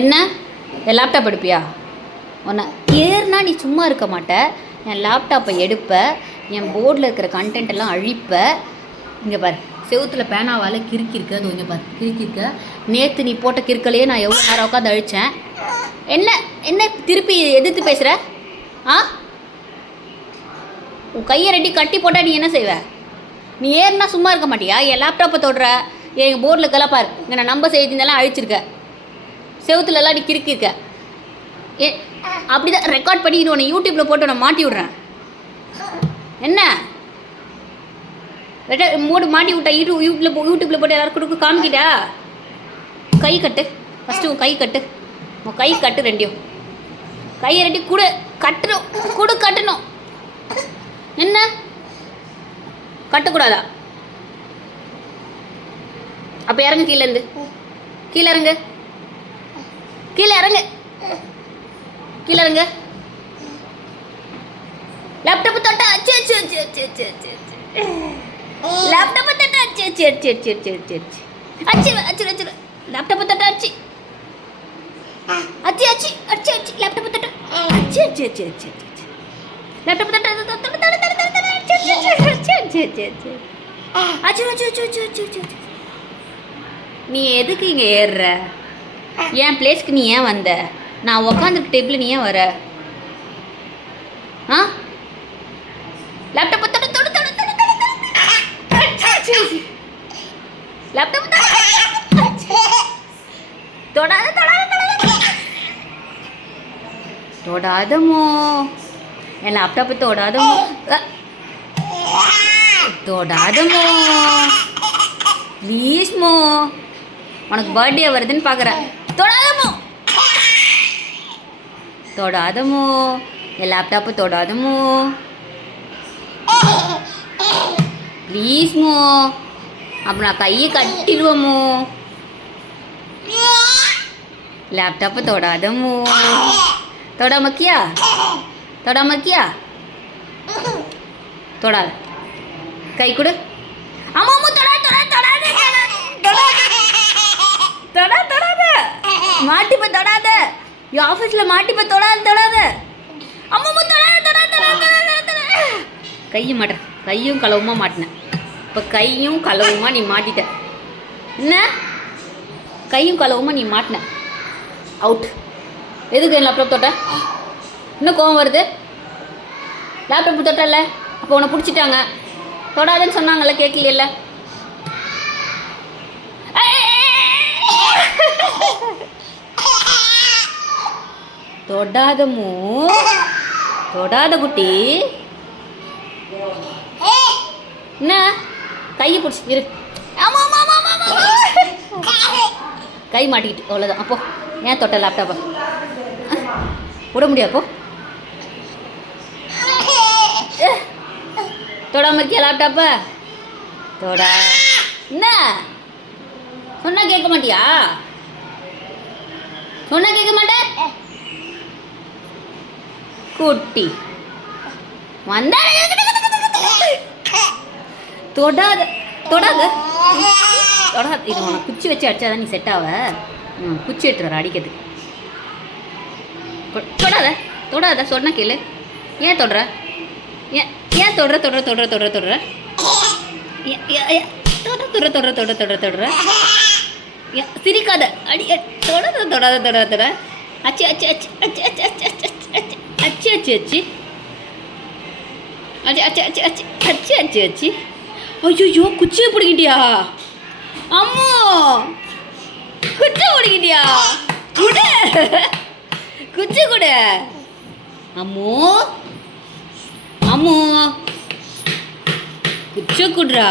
என்ன என் லேப்டாப் எடுப்பியா? ஒன்று ஏறுனா நீ சும்மா இருக்க மாட்ட. என் லேப்டாப்பை எடுப்ப, என் போர்டில் இருக்கிற கண்டென்ட் எல்லாம் அழிப்ப. இங்கே பாரு, செவுத்தில் பேனாவால் கிறுக்கிருக்க. அது கொஞ்சம் பாரு கிறுக்கிருக்க. நேற்று நீ போட்ட கிறுக்கலையே நான் எவ்வளோ நேரம் உட்காந்து அழித்தேன். என்ன என்ன திருப்பி எதிர்த்து பேசுகிற? ஆ, உன் கையை ரெட்டி கட்டி போட்டால் நீ என்ன செய்வ? நீ ஏறுனா சும்மா இருக்க மாட்டியா? என் லேப்டாப்பை தொடுற, என் போர்டில் கிளப்பார். இங்கே நான் நம்ப செய்திருந்தெல்லாம் அழிச்சிருக்க. செவுத்துலலாம் நீ கிறுக்கிருக்க. ஏ, அப்படி தான் ரெக்கார்ட் பண்ணிக்கிட்டு உன்னை யூடியூப்பில் போட்டு நான் மாட்டி விட்றேன். என்ன மூடு மாட்டி விட்டா யூடியூப்பில் போட்டு எல்லாரும் கொடுக்க காமிக்கிட்டா? கை கட்டு ஃபஸ்ட்டு. உன் கை கட்டு, உன் கை கட்டு ரெண்டையும். கையை ரெட்டி கொடு, கட்டணும், கொடு, கட்டணும். என்ன கட்டக்கூடாதா? அப்போ இறங்கு, கீழேருந்து கீழே இறங்கு, கீழே இறங்கு, கீழே இறங்கு. லேப்டாப் தொட்டா லேப்டாப் தொட்டா அச்சு லேப்டாப் தொட்டா அச்சு அச்சு அச்சு அச்சு அச்சு லேப்டாப் தொட்டா அச்சு அச்சு அச்சு அச்சு லேப்டாப் தொட்டா நீ எதுக்கு இங்கே ஏறுற? என் பிளேஸ்க்கு நீ ஏன் வந்த? நான் உக்காந்துருக்க டேபிள் நீ ஏன் வர? ஆ, லேப்டாப் தொட தொட தொட தொட லேப்டாப் தொடாத தொடாத தொடாதமோ, என் லேப்டாப்பை தொடாதமோ, தொடாதமோ ப்ளீஸ்மோ. உனக்கு பர்த்டே வருதுன்னு பார்க்குறேன். தொடாதமோ தொடாதமோ, என் லேப்டாப்பை தொடாதமோ ப்ளீஸ்மோ. அப்போ நான் கையை கட்டிடுவோமோ. லேப்டாப்பை தொடாதமோ. தொடாமக்கியா? தொடாமக்கியா? தொடாத. கை கொடு. ஆமாம், தொடாத தொடாத தொடாத தொடாத தொடாத மாட்டிப்ப தொடாத. என் ஆஃபீஸில் மாட்டிப்ப தொடாத தொடாத. அம்மா தொடாத தொடாத தொடாத. கையும் மாட்டுற, கையும் களவுமா மாட்டினேன். இப்போ கையும் களவுமா நீ மாட்டிட்ட. என்ன கையும் களவுமா நீ மாட்டின? அவுட். எதுக்கு என் லேப்டாப் தொட்ட? இன்னும் கோவம் வருது? லேப்டாப் தொட்டல, அப்போ உன்னை பிடிச்சிட்டாங்க. தொடாதுன்னு சொன்னாங்கல்ல, கேட்கல. தொடாதமோ, தொடாத குட்டி. என்ன கையை பிடிச்சி இரு. கை மாட்டிக்கிட்டு அவ்வளோதான். அப்போ ஏன் தொட்ட லேப்டாப்பை? விட முடியாப்போ. தொடாம இருக்கியா லேப்டாப்பை? தொடா. என்ன சொன்னா கேட்க மாட்டியா? சொன்னா கேட்க மாட்டேன் குட்டி. வந்தா தொடாத தொடாத தொடாத. இது உனக்கு குச்சி வச்சு அடிச்சாதான் நீ செட் ஆவ. குச்சி எடுத்துற அடிக்கிறதுக்கு. தொடாத தொடாத, சொன்ன கேளு. ஏன் தொடுற? ஏன் தொடுற தொடுற தொடுற தொடுற தொடுற தொடுற தொடுற தொடுற தொடுற தொடுற சிரிக்காத. அடி தொடாத தொடாத தொடாத தொட. அச்சு அச்சு அச்சு அச்சு அச்சு அச்சு அச்சு அச்சு அச்சு அச்சு அச்சு அச்சு அச்சு அச்சு அச்சு அச்சு அச்சு. ஐயோ, குச்சியை பிடிக்கிட்டியா? அம்மோ, குச்சியை பிடிக்கிட்டியா? குடு, குச்சி கொடு. அம்மோ அம்மோ, குச்சியை குடுறா.